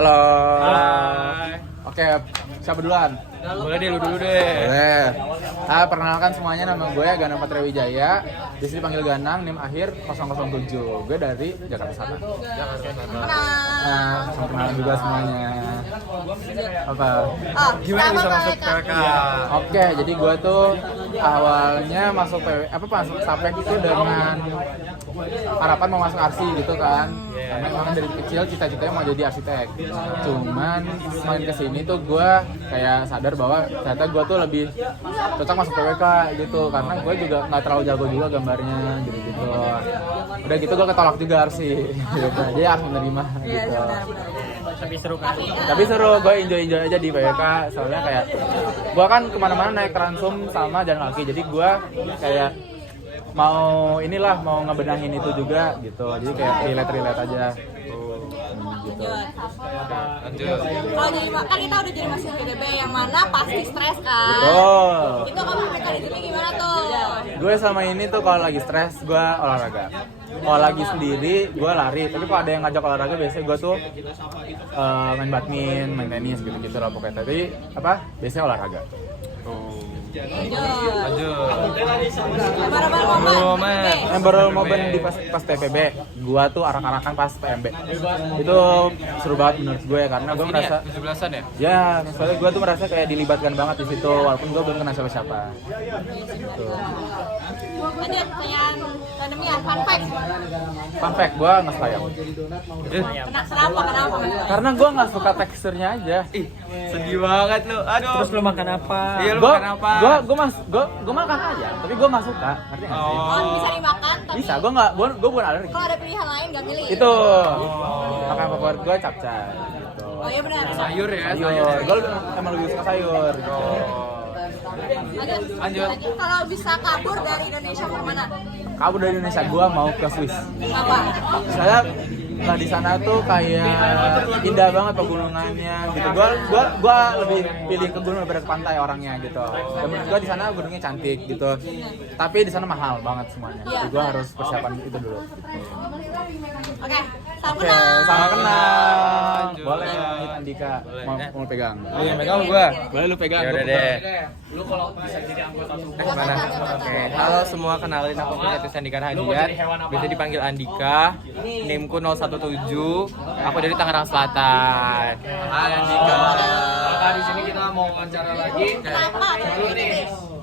Halo. Hai. Oke, siapa duluan? Boleh deh, lu dulu deh. Boleh. Perkenalkan semuanya, nama gue Ganang Patria Wijaya. Di sini dipanggil Ganang, NIM akhir 007. Gue dari Jakarta Sana. Sama kenalan juga semuanya. Apa? Gimana bisa masuk PWK? Oke, jadi gue tuh awalnya masuk masuk Sapek itu dengan harapan mau masuk arsi gitu kan. Karena memang dari kecil cita-citanya mau jadi arsitek. Cuman semakin kesini tuh gue kayak sadar bahwa ternyata gue tuh lebih cocok masuk PWK gitu. Karena gue juga nggak terlalu jago juga gambarnya gitu-gitu. Udah gitu gue ketolak juga arsi. Gitu. Jadi harus menerima gitu. Tapi seru kan? Tapi seru, gue enjoy aja di PWK. Soalnya kayak gue kan kemana-mana naik transum sama jalan kaki. Jadi gue kayak mau ngebenahin itu juga gitu, jadi kayak relate aja. Gitu. Lanjut. Kalau jadi kan kita udah jadi mahasiswa PDB yang mana pasti stres kan. Betul. Itu kamu mekanismenya gimana tuh? Gue sama ini tuh kalau lagi stres gue olahraga. Kalau lagi sendiri gue lari. Tapi kalau ada yang ngajak olahraga biasanya gue tuh main badminton, main tenis gitu lah pokoknya. Tapi biasanya olahraga. Lanjut. Memorable Momen di pas TPB, gua tuh arak-arakan pas PMB. Itu seru banget menurut gue karena gue merasa 17-an ya? ya, soalnya gue tuh merasa kayak dilibatkan banget di situ walaupun gue belum kenal siapa-siapa. Gitu. Lanjut, pertanyaan randomnya, fun fact. Fun fact, gue nggak sayang. Kenapa? Karena gue nggak suka teksturnya aja. Ih, sedih banget lu. Aduh. Terus lu makan apa? Iya, lu Gue makan apa? makan aja, tapi gue nggak suka. Ngerti nggak sih? Oh, bisa dimakan tapi Bisa, gue bukan alergi. kalau ada pilihan lain gak milih. Itu makan favorit gue capcay. Gitu. Oh iya benar. Sayur ya? Sayur. Gue emang lebih suka sayur. Gitu. Lanjut. Kalau bisa kabur dari Indonesia ke mana? Kabur dari Indonesia, gue mau ke Swiss. Apa? Soalnya lah di sana tuh kayak indah banget pegunungannya gitu. Gua lebih pilih ke gunung daripada ke pantai orangnya gitu. Dan menurut gua di sana gunungnya cantik gitu. Tapi di sana mahal banget semuanya. Jadi gua harus persiapan itu dulu. Oke, salam Oke, kenal. sama kenal. Lanjut. Boleh lanjut Andika. Mau pegang. Lu yang megang gua. Boleh lu pegang. Ya udah gua deh. pegang. Lu kalau bisa jadi anggota Mana? Oke, halo semua, kenalin aku Punyati Andika Hadian. Bisa dipanggil Andika. NIM-ku 017. Aku dari Tangerang Selatan. Hai Andika. Nah, di sini kita mau wawancara lagi. Kenapa?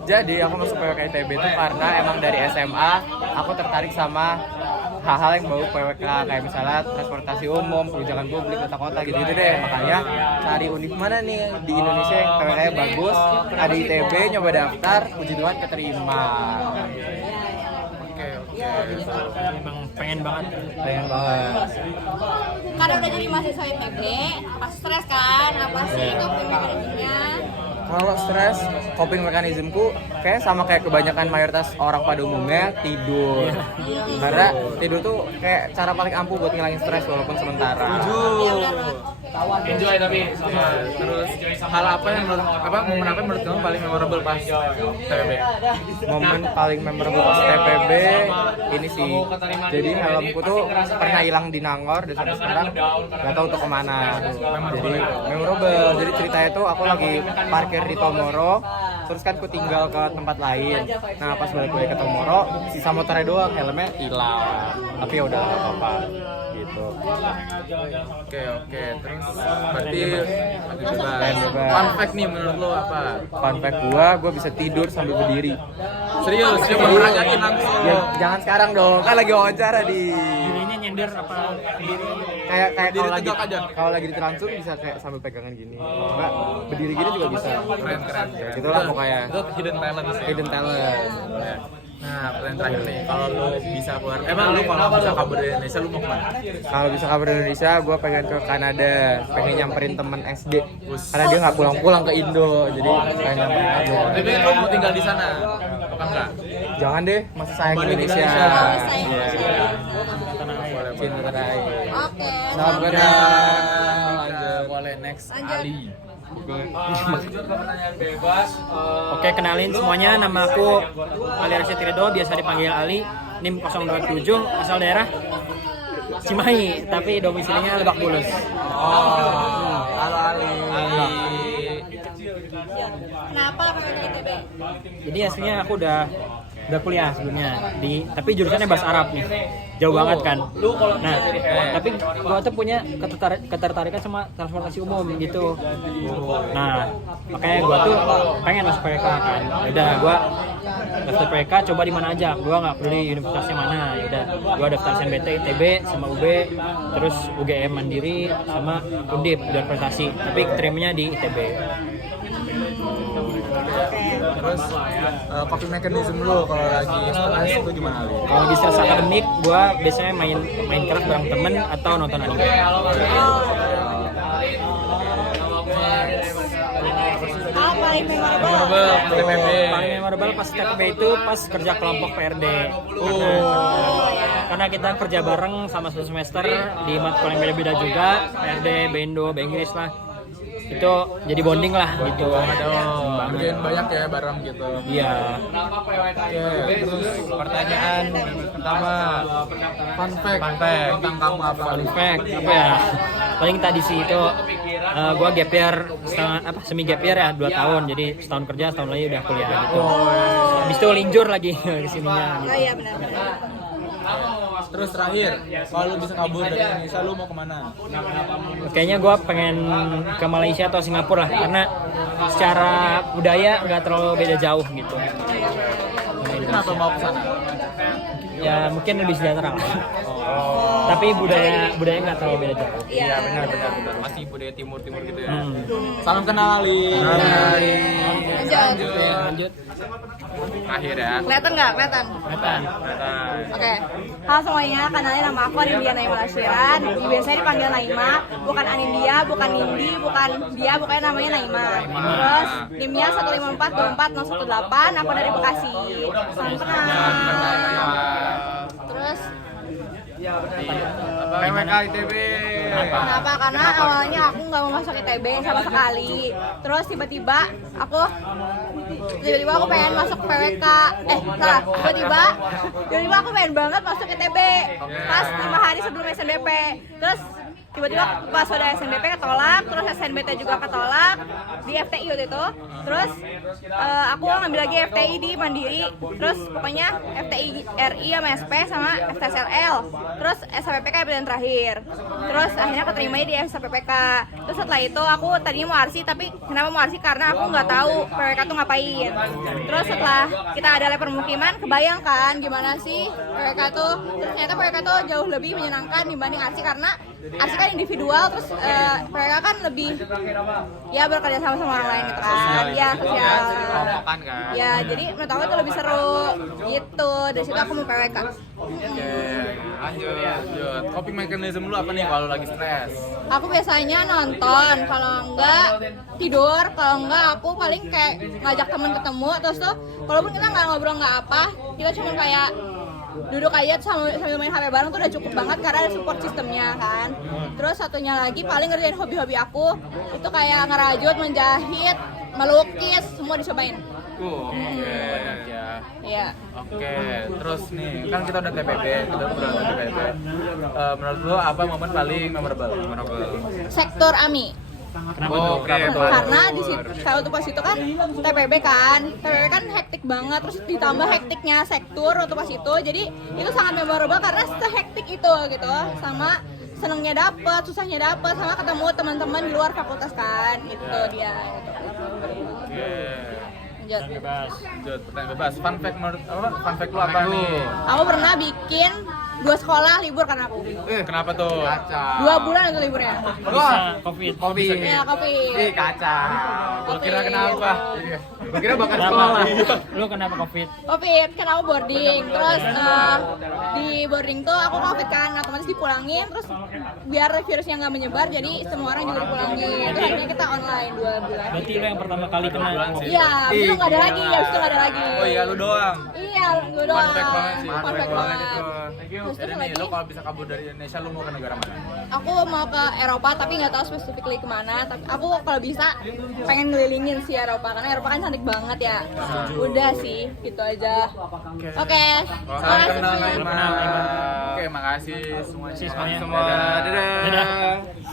Jadi aku masuk PWK ITB itu karena emang dari SMA aku tertarik sama hal-hal yang bau PWK, kayak misalnya transportasi umum, kebijakan publik, tata kota gitu-gitu deh. Makanya cari univ mana nih di Indonesia yang PWK-nya bagus, ada ITB, nyoba daftar, puji Tuhan keterima. Oke. Emang pengen banget. Karena udah jadi mahasiswa ITB, pas stres kan? Apa sih coping mekanismenya? Kalau stres, coping mekanismku kayak sama kayak kebanyakan mayoritas orang pada umumnya, tidur. Karena tidur tuh kayak cara paling ampuh buat ngilangin stres walaupun sementara. Enjoy tapi terus hal apa yang momen apa yang menurut kamu paling memorable pas TPB? Momen paling memorable pas TPB ini sih. Jadi helmku tuh pernah hilang di Nangor dan sampai sekarang nggak tahu tuh kemana. Jadi memorable. Jadi ceritanya tuh aku lagi parkir di Tomoro, terus kan aku tinggal ke tempat lain. Nah pas balik lagi ke Tomoro, sisa motornya doang, helmnya hilang. Tapi ya udah nggak apa-apa. Gitu. Oke, terus berarti bebas. fun fact nih menurut lo apa? Fun fact gua bisa tidur sambil berdiri. Serius, coba ngerasain langsung. Ya jangan sekarang dong, kan lagi wawancara di. Dirinya nyender apa? Kayak Berdiri kalau lagi tegak aja. kalau lagi di transum bisa kayak sambil pegangan gini. Enggak, berdiri gini juga bisa. Keren. Itulah pokoknya. Itu hidden talent sih. Hidden talent. Nah, pertanyaan terakhir nih, kalau lu bisa keluar, lu kalau bisa kabur dari Indonesia, lu mau kemana? Kalau bisa kabur dari Indonesia, gue pengen ke Kanada, pengen nyamperin temen SD. Karena dia nggak pulang-pulang ke Indo, jadi pengen nyamperin aja. Tapi lu mau tinggal di sana, apa enggak? Jangan deh, masih sayang Balik Indonesia. Indonesia. Iya. Cinta tanah air. Oke, Salam kenal. Boleh next Lanjut. Ali. Lanjut ke pertanyaan bebas. Oke, kenalin semuanya, nama aku Ali Rasyid Ridho, biasa dipanggil Ali, NIM 027, asal daerah Cimahi, tapi domisilinya Lebak Bulus. Oh, halo Ali. Kenapa pengen ITB? Jadi aslinya aku udah kuliah sebelumnya tapi jurusannya bahasa Arab nih, jauh banget kan. Nah, tapi gua tuh punya ketertarikan sama transportasi umum gitu. Nah, makanya gua tuh pengen masuk PK kan. Udah gua daftar PK, coba di mana aja. Gua nggak peduli universitasnya mana. Ya udah, gua daftar SNBT, ITB sama UB, terus UGM Mandiri sama Undip dan prestasi. Tapi keterimanya di ITB. Terus coping mechanism lu kalau lagi stres itu gimana Ali? Kalau di stres akademik, gue biasanya main keras bareng temen atau nonton anime. Hal paling memorable. Paling memorable pas TPB itu pas kerja kelompok PRD. Karena kita kerja bareng sama satu semester di matkul yang beda-beda juga, PRD, Bendo, Bahasa Inggris lah. Itu jadi bonding lah gitu. Kerjain banyak ya bareng gitu. Iya. Oke, terus Pertanyaan pertama, fun fact tentang kamu apa? Fun fact apa ya? Paling tadi sih itu gue gap year semi gap year ya 2 tahun. Jadi setahun kerja, setahun lagi udah kuliah gitu. Habis itu linjur lagi ke sininya gitu. Oh iya benar. Terus terakhir, kalau lu bisa kabur dari Indonesia lu mau kemana? Kayaknya gue pengen ke Malaysia atau Singapura lah, karena secara budaya nggak terlalu beda jauh gitu. Kenapa mau ke sana? Ya mungkin lebih sejahtera lah. Tapi budaya nggak terlalu beda jauh. Iya benar. Masih budaya timur gitu ya. Salam kenal Ali. Lanjut. Akhir ya. Kelihatan nggak? Kelihatan. Oke. Halo semuanya, kenalin nama aku Anindya Naima Lashiran. Biasanya dipanggil Naima, bukan Anindya, bukan Nindi, bukan dia, pokoknya namanya Naima. Terus NIM-nya 1542418, aku dari Bekasi. Salam kenal. Terus PWK ITB. kenapa? Karena awalnya aku nggak mau masuk ITB sama sekali. Terus tiba-tiba aku pengen masuk PWK. Salah. Tiba-tiba aku pengen banget masuk ITB. Pas 5 hari sebelum SNBP. Terus tiba-tiba pas udah SNBP ketolak, terus SNBT juga ketolak di FTI waktu itu. Terus aku ngambil lagi FTI di Mandiri. Terus pokoknya FTI RI sama SP sama FTSLL. Terus SPPK pilihan terakhir. Terus akhirnya aku terimanya di SPPK. Terus setelah itu aku tadinya mau ARSI, tapi kenapa mau ARSI? Karena aku nggak tahu PWK tuh ngapain. Terus setelah kita ada lab permukiman, kebayangkan gimana sih PWK tuh. Terus ternyata PWK tuh jauh lebih menyenangkan dibanding ARSI, karena ARSI kan individual, terus PWK kan lebih ya bekerja sama orang lain gitu kan. Ya sosial. Kelompokan kan. Ya jadi menurut aku itu lebih seru gitu. Dari situ aku mau PWK. Lanjut. Coping mechanism lu apa nih kalau lagi stres? Aku biasanya nonton, kalau enggak tidur, kalau enggak aku paling kayak ngajak temen ketemu. Terus tuh walaupun kita nggak ngobrol nggak apa, kita cuma kayak duduk aja sambil main HP bareng tuh udah cukup banget karena ada support sistemnya kan. Terus satunya lagi paling ngerjain hobi-hobi aku itu kayak ngerajut, menjahit, melukis, semua dicobain. Banyak ya. Iya. Oke, terus nih kan kita udah TPB, kita udah TPB. Menurut lu apa momen paling memorable? Sektor AMI. Kenapa tuh? Karena di situ saya waktu pas itu kan TPB kan hektik banget, terus ditambah hektiknya sektor waktu pas itu, jadi itu sangat memorable karena sehektik itu gitu, sama senengnya dapet, susahnya dapet, sama ketemu teman-teman di luar fakultas kan, itu dia. Lanjut. Pertanyaan bebas. Fun fact lu apa nih? Aku pernah bikin 2 sekolah libur karena aku. Kenapa tuh? 2 bulan itu liburnya. Bisa COVID. Ya, kopi. Kacau. Gua kira kenapa? Gua kira bakal Kenapa? sekolah. Lu kenapa COVID? Covid, kan aku boarding, terus di boarding tuh aku Covid kan, otomatis dipulangin, terus biar virusnya nggak menyebar, jadi semua orang juga dipulangin. Terus akhirnya kita online 2 bulan. Berarti lu yang pertama kali kena COVID. Iya, abis itu nggak ada lagi, abis itu nggak ada lagi. Oh iya, lu doang. Iya, ya gue doang. Fun fact banget sih. Perfect banget. Terus Terus nih, lagi, lo kalau bisa kabur dari Indonesia, lo mau ke negara mana? aku mau ke Eropa tapi nggak tahu specifically kemana. Tapi aku kalau bisa pengen ngelilingin sih Eropa karena Eropa kan cantik banget ya. Udah sih, gitu aja. Oke. Salam kenal, Makasih. Naima. Oke, makasih semuanya. Makasih semuanya. Semua dadah. Dadah.